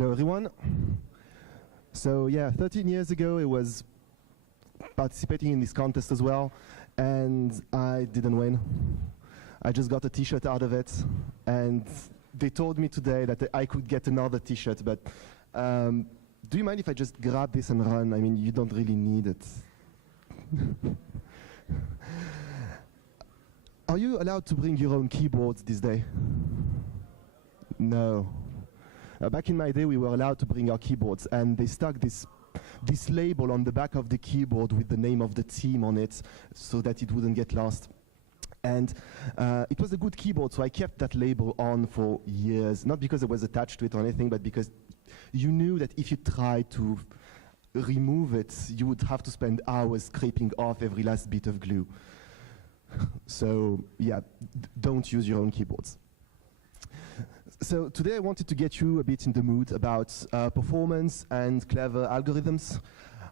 Hello, everyone. So yeah, 13 years ago, I was participating in this contest as well, and I didn't win. I just got a T-shirt out of it, and they told me today that I could get another T-shirt, but do you mind if I just grab this and run? I mean, you don't really need it. Are you allowed to bring your own keyboards this day? No. Back in my day, we were allowed to bring our keyboards, and they stuck this label on the back of the keyboard with the name of the team on it so that it wouldn't get lost. And it was a good keyboard, so I kept that label on for years, not because it was attached to it or anything, but because you knew that if you tried to remove it, you would have to spend hours scraping off every last bit of glue. So yeah, don't use your own keyboards. So today I wanted to get you a bit in the mood about performance and clever algorithms.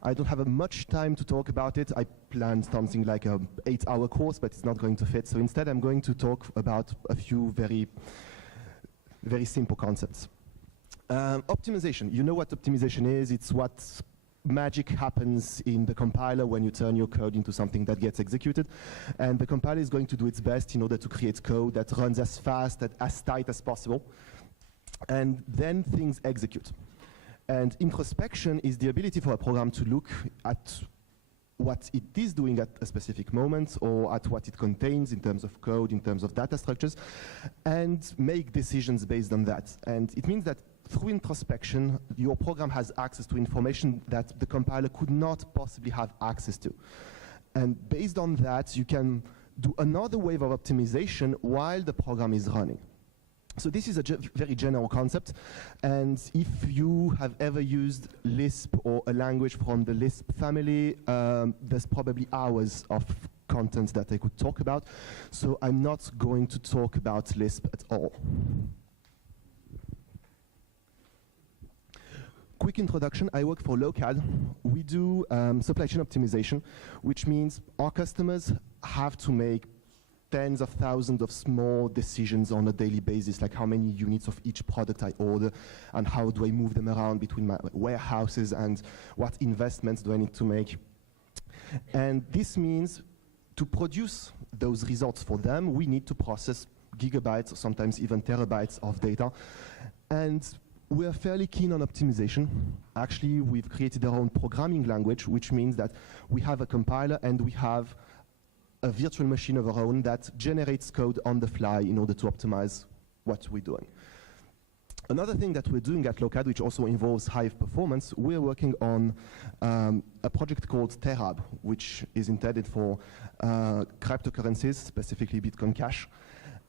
I don't have much time to talk about it. I planned something like an 8-hour course, but it's not going to fit. So instead I'm going to talk about a few very simple concepts. Optimization. You know what optimization is. It's what magic happens in the compiler when you turn your code into something that gets executed. And the compiler is going to do its best in order to create code that runs as fast, as tight as possible. And then things execute. And introspection is the ability for a program to look at what it is doing at a specific moment, or at what it contains in terms of code, in terms of data structures, and make decisions based on that. And it means that through introspection, your program has access to information that the compiler could not possibly have access to. And based on that, you can do another wave of optimization while the program is running. So this is a very general concept, and if you have ever used Lisp or a language from the Lisp family, there's probably hours of content that I could talk about, so I'm not going to talk about Lisp at all. Quick introduction, I work for LOKAD. We do supply chain optimization, which means our customers have to make tens of thousands of small decisions on a daily basis, like how many units of each product I order, and how do I move them around between my warehouses, and what investments do I need to make. And this means to produce those results for them, we need to process gigabytes, or sometimes even terabytes of data. And we're fairly keen on optimization. Actually, we've created our own programming language, which means that we have a compiler and we have a virtual machine of our own that generates code on the fly in order to optimize what we're doing. Another thing that we're doing at LOKAD, which also involves Hive performance, we're working on a project called Terab, which is intended for cryptocurrencies, specifically Bitcoin Cash.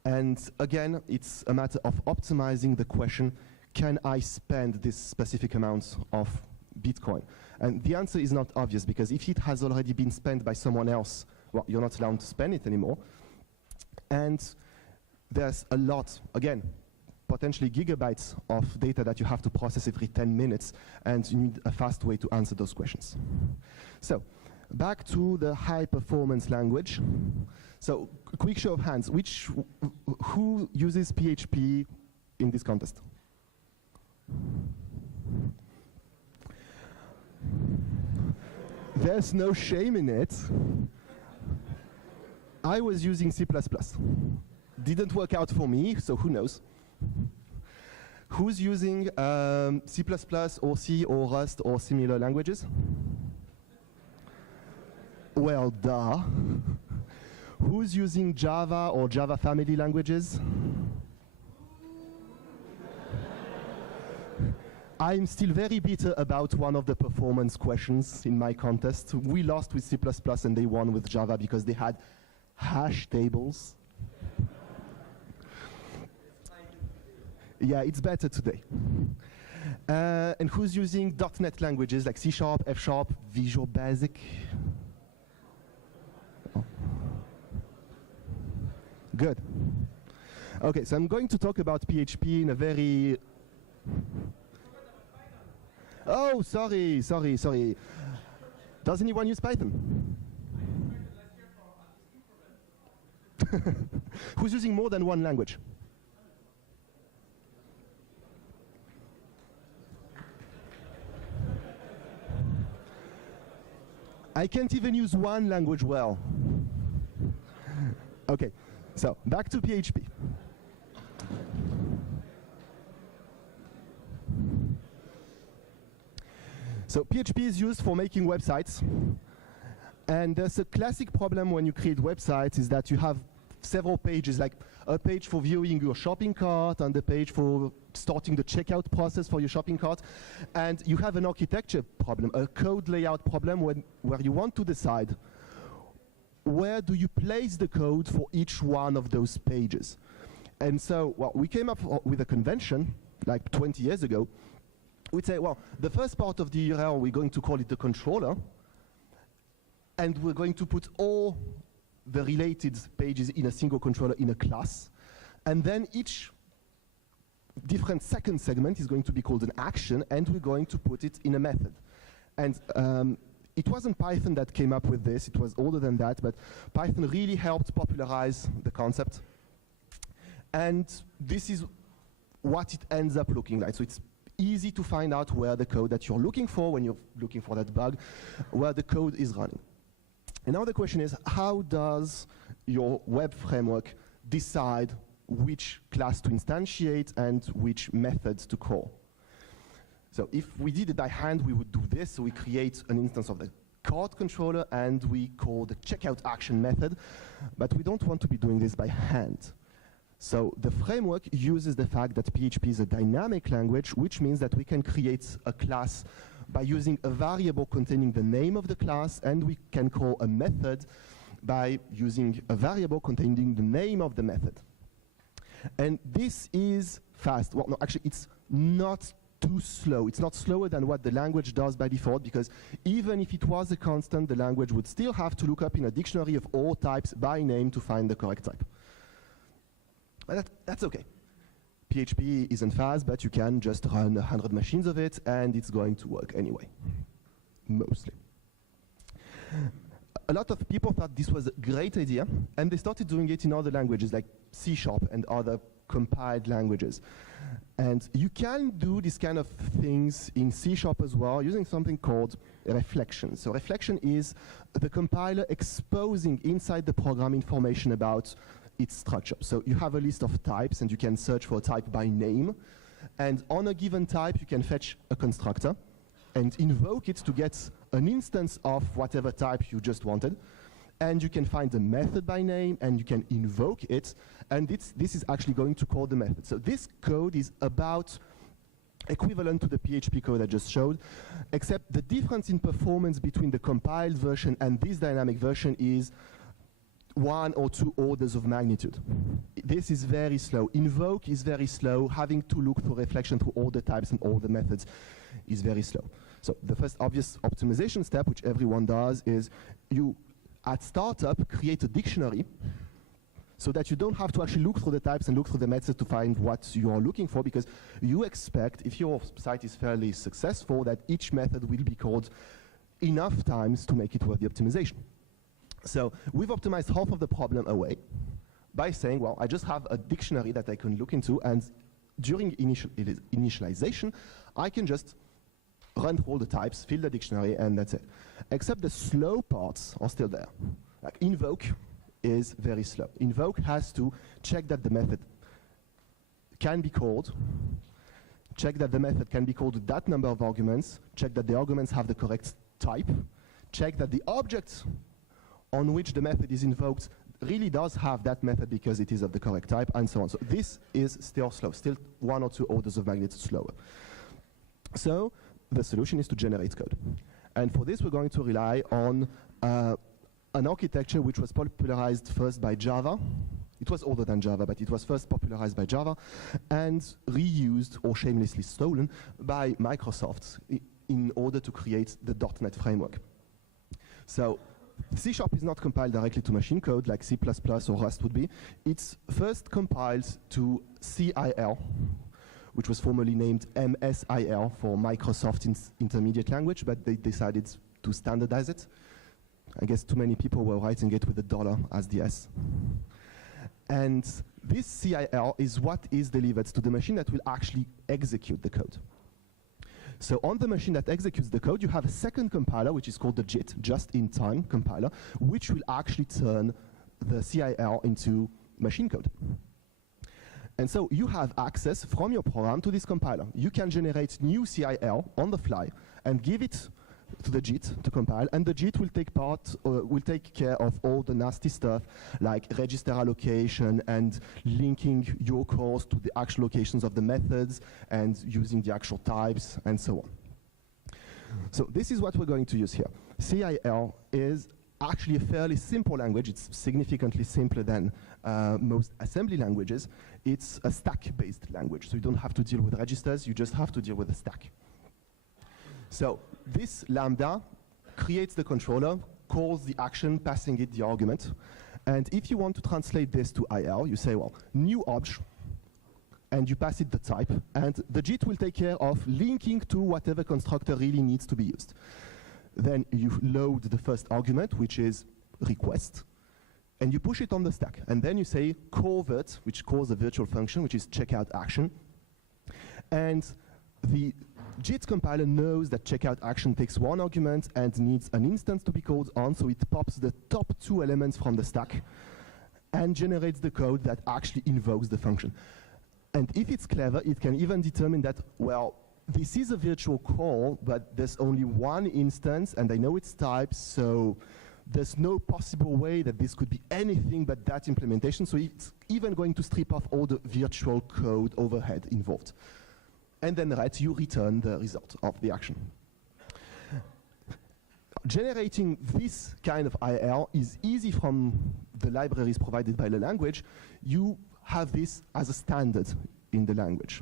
And again, it's a matter of optimizing the question, can I spend this specific amount of Bitcoin? And the answer is not obvious, because if it has already been spent by someone else, well, you're not allowed to spend it anymore. And there's a lot, again, potentially gigabytes of data that you have to process every 10 minutes, and you need a fast way to answer those questions. So, back to the high performance language. So, quick show of hands, who uses PHP in this contest? There's no shame in it. I was using C++. Didn't work out for me, so who knows? Who's using C++ or C or Rust or similar languages? Well, duh. Who's using Java or Java family languages? I'm still very bitter about one of the performance questions in my contest. We lost with C++ and they won with Java because they had hash tables. Yeah, it's better today. And who's using .NET languages like C#, F#, Visual Basic? Oh. Good. Okay, so I'm going to talk about PHP in a very... Oh, sorry. Does anyone use Python? Who's using more than one language? I can't even use one language well. Okay, so back to PHP. So PHP is used for making websites. And there's a classic problem when you create websites is that you have several pages, like a page for viewing your shopping cart and a page for starting the checkout process for your shopping cart. And you have an architecture problem, a code layout problem where you want to decide where do you place the code for each one of those pages. And so, well, we came up with a convention like 20 years ago. We'd say, well, the first part of the URL, we're going to call it the controller, and we're going to put all the related pages in a single controller in a class, and then each different second segment is going to be called an action, and we're going to put it in a method. And it wasn't Python that came up with this, it was older than that, but Python really helped popularize the concept. And this is what it ends up looking like. So it's easy to find out where the code that you're looking for when you're looking for that bug, where the code is running. And now the question is, how does your web framework decide which class to instantiate and which methods to call? So if we did it by hand, we would do this. So we create an instance of the cart controller and we call the checkout action method, but we don't want to be doing this by hand. So the framework uses the fact that PHP is a dynamic language, which means that we can create a class by using a variable containing the name of the class, and we can call a method by using a variable containing the name of the method. And this is fast. Well, no, actually, it's not too slow. It's not slower than what the language does by default, because even if it was a constant, the language would still have to look up in a dictionary of all types by name to find the correct type. But that's okay. PHP isn't fast, but you can just run 100 machines of it, and it's going to work anyway, mostly. A lot of people thought this was a great idea, and they started doing it in other languages, like C# and other compiled languages. And you can do this kind of things in C# as well, using something called reflection. So reflection is the compiler exposing inside the program information about its structure. So you have a list of types, and you can search for a type by name. And on a given type, you can fetch a constructor and invoke it to get an instance of whatever type you just wanted. And you can find the method by name, and you can invoke it. And this is actually going to call the method. So this code is about equivalent to the PHP code I just showed, except the difference in performance between the compiled version and this dynamic version is 1 or 2 orders of magnitude. This is very slow. Invoke is very slow. Having to look for reflection through all the types and all the methods is very slow. So the first obvious optimization step, which everyone does, is you, at startup, create a dictionary so that you don't have to actually look through the types and look through the methods to find what you are looking for, because you expect, if your site is fairly successful, that each method will be called enough times to make it worth the optimization. So we've optimized half of the problem away by saying, well, I just have a dictionary that I can look into, and during initialization, I can just run through all the types, fill the dictionary, and that's it. Except the slow parts are still there. Like invoke is very slow. Invoke has to check that the method can be called, check that the method can be called with that number of arguments, check that the arguments have the correct type, check that the object on which the method is invoked really does have that method because it is of the correct type, and so on. So this is still slow, still 1 or 2 orders of magnitude slower. So the solution is to generate code. And for this, we're going to rely on an architecture which was popularized first by Java. It was older than Java, but it was first popularized by Java and reused or shamelessly stolen by Microsoft in order to create the .NET framework. So C# is not compiled directly to machine code like C++ or Rust would be. It's first compiled to CIL, which was formerly named MSIL for Microsoft Intermediate Language, but they decided to standardize it. I guess too many people were writing it with a dollar as the S. And this CIL is what is delivered to the machine that will actually execute the code. So on the machine that executes the code, you have a second compiler, which is called the JIT, just-in-time compiler, which will actually turn the CIL into machine code. And so you have access from your program to this compiler. You can generate new CIL on the fly and give it to the JIT to compile, and the JIT will take care of all the nasty stuff like register allocation and linking your calls to the actual locations of the methods and using the actual types and so on. So this is what we're going to use here. CIL is actually a fairly simple language. It's significantly simpler than most assembly languages. It's a stack-based language, so you don't have to deal with registers, you just have to deal with a stack. So this lambda creates the controller, calls the action, passing it the argument. And if you want to translate this to IL, you say, well, new obj, and you pass it the type, and the JIT will take care of linking to whatever constructor really needs to be used. Then you load the first argument, which is request, and you push it on the stack. And then you say callVirt, which calls a virtual function, which is checkout action. And the JIT compiler knows that checkout action takes one argument and needs an instance to be called on, so it pops the top two elements from the stack and generates the code that actually invokes the function. And if it's clever, it can even determine that, well, this is a virtual call, but there's only one instance, and I know its type, so there's no possible way that this could be anything but that implementation, so it's even going to strip off all the virtual code overhead involved. And then you return the result of the action. Generating this kind of IL is easy from the libraries provided by the language. You have this as a standard in the language.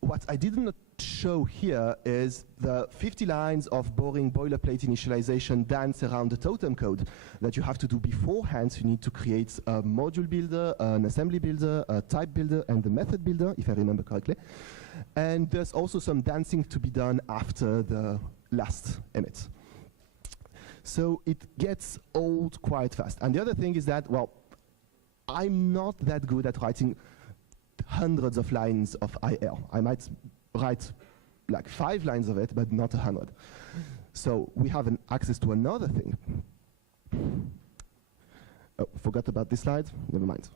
What I did not show here is the 50 lines of boring boilerplate initialization dance around the totem code that you have to do beforehand. You need to create a module builder, an assembly builder, a type builder, and a method builder, if I remember correctly. And there's also some dancing to be done after the last emit. So it gets old quite fast. And the other thing is that, well, I'm not that good at writing hundreds of lines of IL. I might write like 5 lines of it, but not 100. So we have access to another thing. Oh, forgot about this slide, never mind.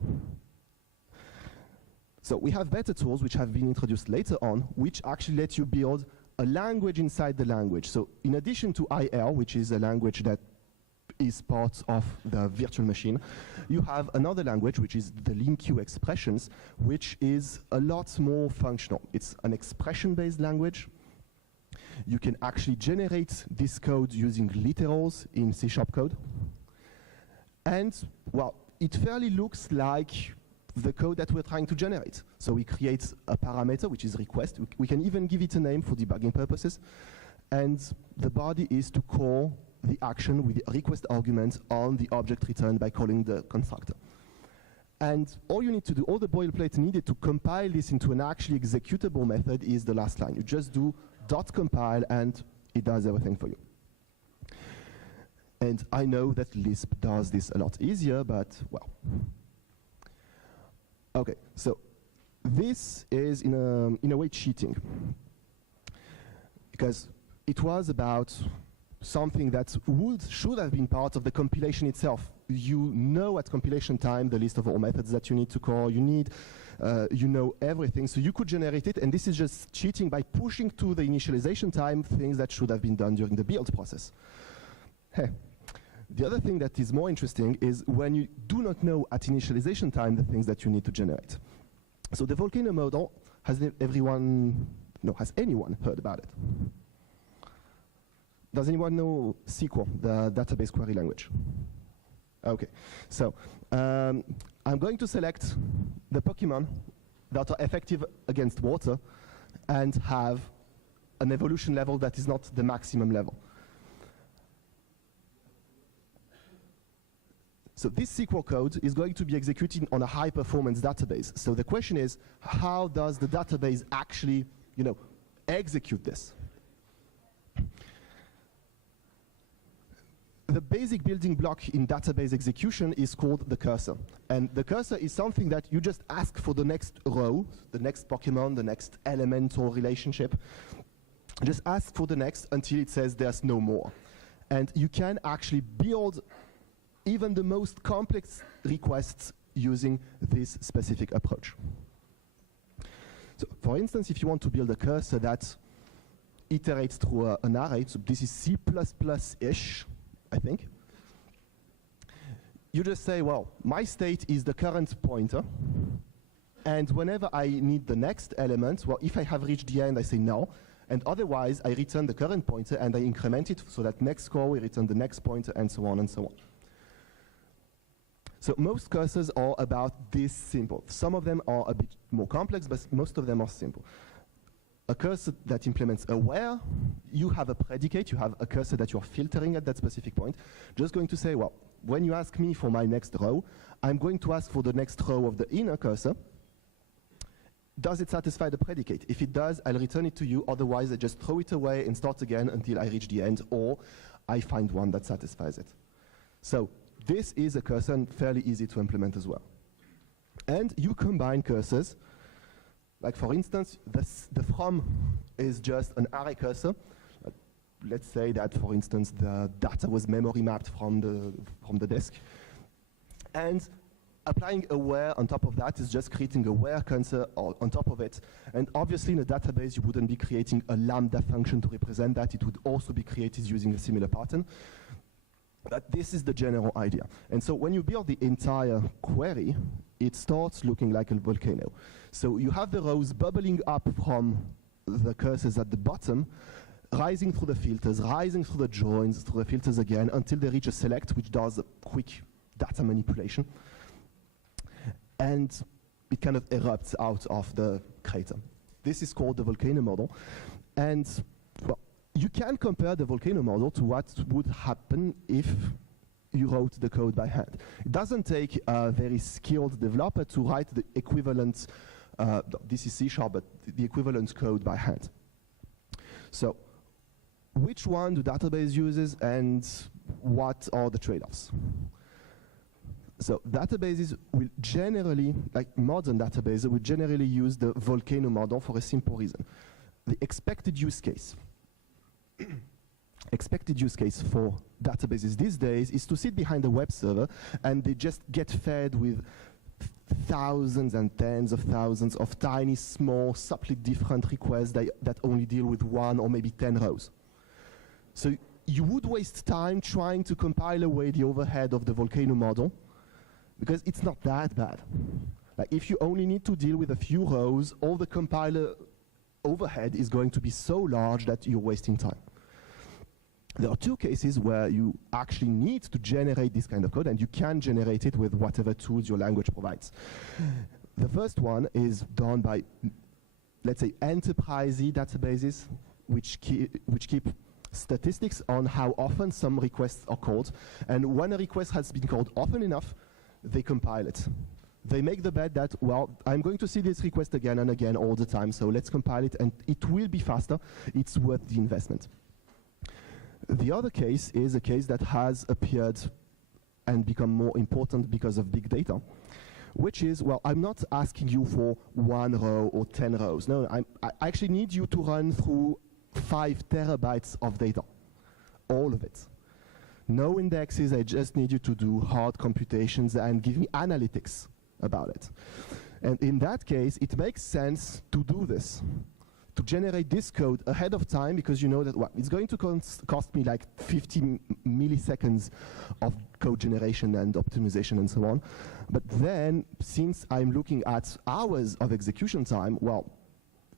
So we have better tools which have been introduced later on, which actually let you build a language inside the language. So in addition to IL, which is a language that is part of the virtual machine, you have another language, which is the LINQ expressions, which is a lot more functional. It's an expression-based language. You can actually generate this code using literals in C# code. And, well, it fairly looks like the code that we're trying to generate. So we create a parameter, which is request. We can even give it a name for debugging purposes. And the body is to call the action with the request argument on the object returned by calling the constructor. And all you need to do, all the boilerplate needed to compile this into an actually executable method is the last line. You just do .compile and it does everything for you. And I know that Lisp does this a lot easier, but well. Okay, so this is in a way cheating, because it was about something that should have been part of the compilation itself. You know at compilation time the list of all methods that you need to call, you know everything, so you could generate it, and this is just cheating by pushing to the initialization time things that should have been done during the build process. Hey. The other thing that is more interesting is when you do not know at initialization time the things that you need to generate. So the volcano model, has anyone heard about it? Does anyone know SQL, the database query language? Okay, so I'm going to select the Pokemon that are effective against water and have an evolution level that is not the maximum level. So this SQL code is going to be executed on a high-performance database. So the question is, how does the database actually, execute this? The basic building block in database execution is called the cursor. And the cursor is something that you just ask for the next row, the next Pokemon, the next element or relationship. just ask for the next until it says there's no more. And you can actually build even the most complex requests using this specific approach. So for instance, if you want to build a cursor that iterates through an array, so this is C++-ish, I think, you just say, well, my state is the current pointer, and whenever I need the next element, well, if I have reached the end, I say no, and otherwise, I return the current pointer and I increment it so that next call, we return the next pointer, and so on and so on. So most cursors are about this simple. Some of them are a bit more complex, but most of them are simple. A cursor that implements a where, you have a predicate, you have a cursor that you're filtering at that specific point. Just going to say, well, when you ask me for my next row, I'm going to ask for the next row of the inner cursor. Does it satisfy the predicate? If it does, I'll return it to you. Otherwise, I just throw it away and start again until I reach the end, or I find one that satisfies it. So this is a cursor and fairly easy to implement as well. And you combine cursors. Like for instance, the from is just an array cursor. Let's say that, for instance, the data was memory mapped from the disk. And applying a where on top of that is just creating a where cursor on top of it. And obviously in a database, you wouldn't be creating a lambda function to represent that. It would also be created using a similar pattern. But this is the general idea. And so when you build the entire query, it starts looking like a volcano. So you have the rows bubbling up from the cursors at the bottom, rising through the filters, rising through the joins, through the filters again, until they reach a select, which does a quick data manipulation. And it kind of erupts out of the crater. This is called the volcano model. And well, you can compare the volcano model to what would happen if you wrote the code by hand. It doesn't take a very skilled developer to write the equivalent, this is C#, but the equivalent code by hand. So which one do databases uses and what are the trade-offs? So databases will generally, like modern databases, will generally use the volcano model for a simple reason. The expected use case. Expected use case for databases these days is to sit behind a web server and they just get fed with thousands and tens of thousands of tiny, small, subtly different requests that only deal with 1 or maybe 10 rows. So you would waste time trying to compile away the overhead of the volcano model because it's not that bad. Like if you only need to deal with a few rows, all the compiler overhead is going to be so large that you're wasting time. There are two cases where you actually need to generate this kind of code, and you can generate it with whatever tools your language provides. The first one is done by, let's say, enterprise-y databases, which keep statistics on how often some requests are called. And when a request has been called often enough, they compile it. They make the bet that, well, I'm going to see this request again and again all the time, so let's compile it, and it will be faster. It's worth the investment. The other case is a case that has appeared and become more important because of big data, which is, well, I'm not asking you for 1 row or 10 rows. No, I actually need you to run through 5 terabytes of data, all of it. No indexes, I just need you to do hard computations and give me analytics about it. And in that case, it makes sense to do this, to generate this code ahead of time, because you know that, well, it's going to cost me like 50 milliseconds of code generation and optimization and so on. But then, since I'm looking at hours of execution time, well,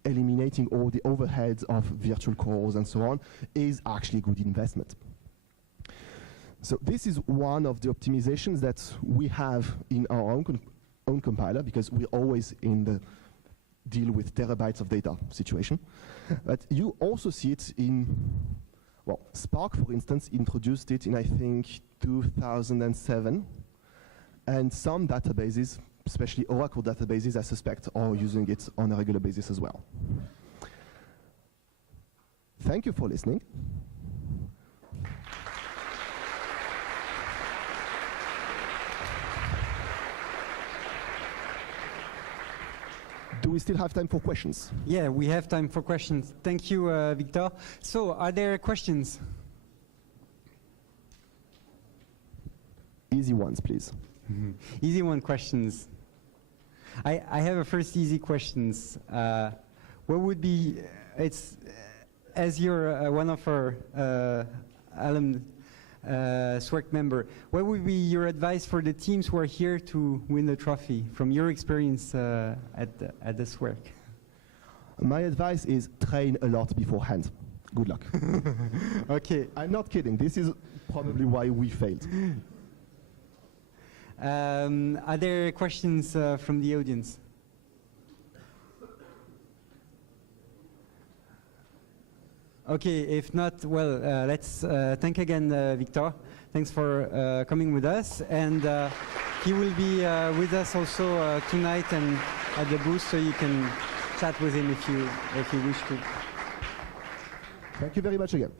eliminating all the overheads of virtual cores and so on is actually a good investment. So this is one of the optimizations that we have in our own compiler, because we're always in the deal with terabytes of data situation. But you also see it in, well, Spark, for instance, introduced it in, I think, 2007. And some databases, especially Oracle databases, I suspect, are using it on a regular basis as well. Thank you for listening. Do we still have time for questions? Yeah, we have time for questions. Thank you, Victor. So, are there questions? Easy ones, please. Easy one questions. I have a first easy questions. What would be, it's, as you're one of our alumni, SWERC member, what would be your advice for the teams who are here to win the trophy from your experience at the SWERC? My advice is train a lot beforehand. Good luck. Okay. I'm not kidding. This is probably why we failed. Are there questions from the audience? Okay, if not, well, let's thank again Victor. Thanks for coming with us, and he will be with us also tonight and at the booth, so you can chat with him if you wish to. Thank you very much again.